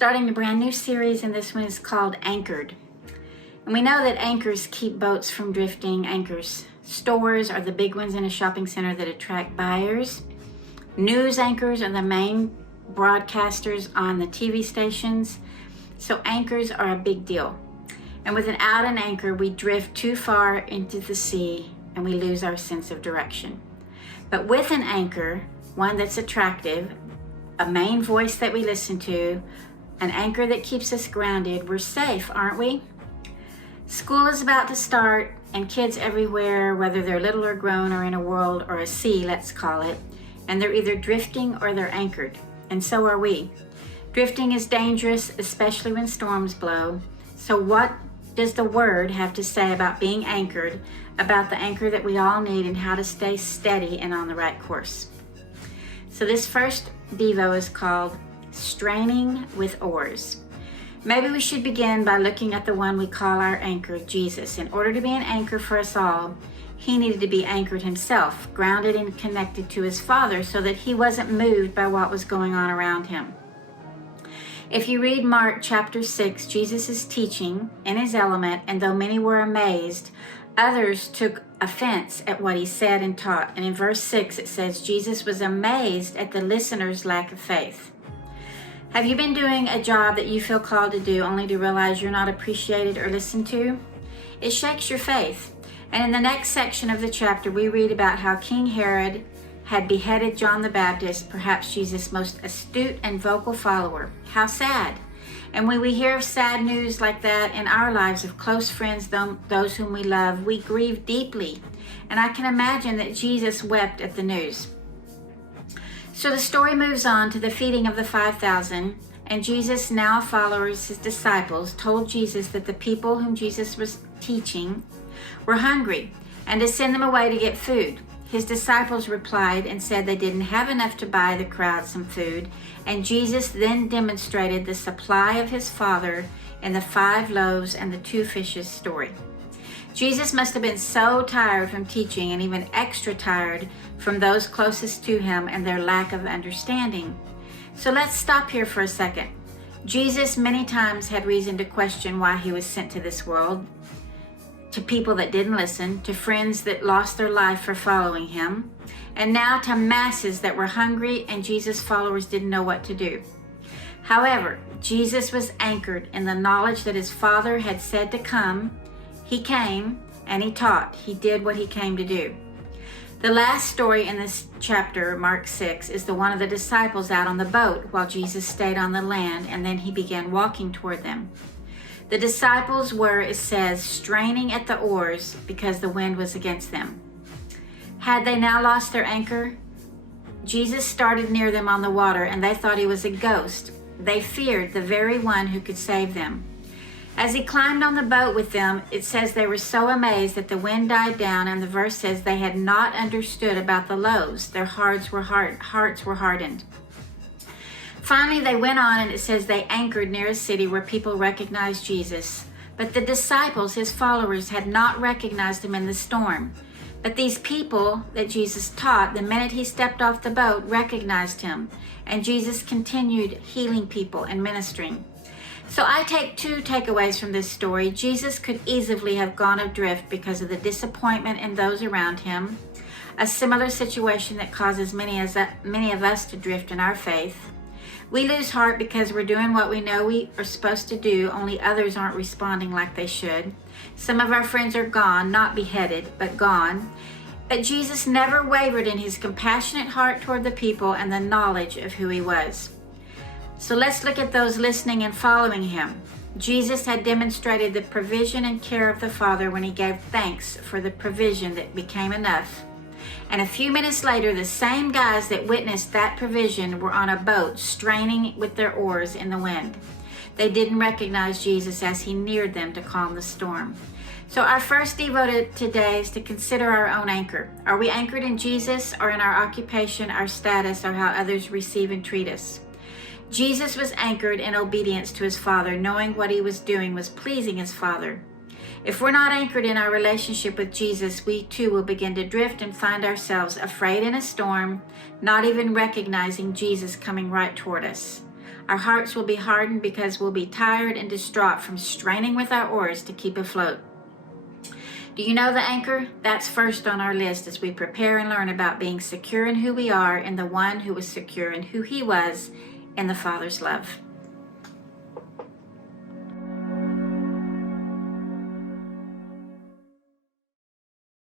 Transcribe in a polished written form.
starting a brand new series, and this one is called Anchored. And we know that anchors keep boats from drifting. Anchors, stores are the big ones in a shopping center that attract buyers. News anchors are the main broadcasters on the TV stations. So anchors are a big deal. And without an anchor, we drift too far into the sea and we lose our sense of direction. But with an anchor, one that's attractive, a main voice that we listen to, an anchor that keeps us grounded, we're safe, aren't we? School is about to start, and kids everywhere, whether they're little or grown, are in a world or a sea, let's call it, and they're either drifting or they're anchored, and so are we. Drifting is dangerous, especially when storms blow. So what does the Word have to say about being anchored, about the anchor that we all need, and how to stay steady and on the right course? So this first Devo is called Straining with Oars. Maybe we should begin by looking at the one we call our anchor, Jesus. In order to be an anchor for us all, he needed to be anchored himself, grounded and connected to his Father so that he wasn't moved by what was going on around him. If you read Mark chapter 6, Jesus is teaching in his element, and though many were amazed, others took offense at what he said and taught. And in verse 6 it says, Jesus was amazed at the listeners' lack of faith. Have you been doing a job that you feel called to do only to realize you're not appreciated or listened to? It shakes your faith. And in the next section of the chapter, we read about how King Herod had beheaded John the Baptist, perhaps Jesus' most astute and vocal follower. How sad. And when we hear of sad news like that in our lives of close friends, those whom we love, we grieve deeply. And I can imagine that Jesus wept at the news. So the story moves on to the feeding of the 5,000, and Jesus, now followers, his disciples, told Jesus that the people whom Jesus was teaching were hungry and to send them away to get food. His disciples replied and said they didn't have enough to buy the crowd some food, and Jesus then demonstrated the supply of his Father in the 5 loaves and the 2 fishes story. Jesus must have been so tired from teaching, and even extra tired from those closest to him and their lack of understanding. So let's stop here for a second. Jesus many times had reason to question why he was sent to this world, to people that didn't listen, to friends that lost their life for following him, and now to masses that were hungry and Jesus' followers didn't know what to do. However, Jesus was anchored in the knowledge that his Father had said to come. He came and he taught. He did what he came to do. The last story in this chapter, Mark 6, is the one of the disciples out on the boat while Jesus stayed on the land, and then he began walking toward them. The disciples were, it says, straining at the oars because the wind was against them. Had they now lost their anchor? Jesus started near them on the water, and they thought he was a ghost. They feared the very one who could save them. As he climbed on the boat with them, it says they were so amazed that the wind died down, and the verse says they had not understood about the loaves. Their hearts were hardened. Finally, they went on, and it says they anchored near a city where people recognized Jesus. But the disciples, his followers, had not recognized him in the storm. But these people that Jesus taught, the minute he stepped off the boat, recognized him. And Jesus continued healing people and ministering. So I take 2 takeaways from this story. Jesus could easily have gone adrift because of the disappointment in those around him, a similar situation that causes many of us to drift in our faith. We lose heart because we're doing what we know we are supposed to do, only others aren't responding like they should. Some of our friends are gone, not beheaded, but gone. But Jesus never wavered in his compassionate heart toward the people and the knowledge of who he was. So let's look at those listening and following him. Jesus had demonstrated the provision and care of the Father when he gave thanks for the provision that became enough. And a few minutes later, the same guys that witnessed that provision were on a boat straining with their oars in the wind. They didn't recognize Jesus as he neared them to calm the storm. So our first devoted today is to consider our own anchor. Are we anchored in Jesus, or in our occupation, our status, or how others receive and treat us? Jesus was anchored in obedience to his Father, knowing what he was doing was pleasing his Father. If we're not anchored in our relationship with Jesus, we too will begin to drift and find ourselves afraid in a storm, not even recognizing Jesus coming right toward us. Our hearts will be hardened because we'll be tired and distraught from straining with our oars to keep afloat. Do you know the anchor? That's first on our list as we prepare and learn about being secure in who we are in the one who was secure in who he was in the Father's love.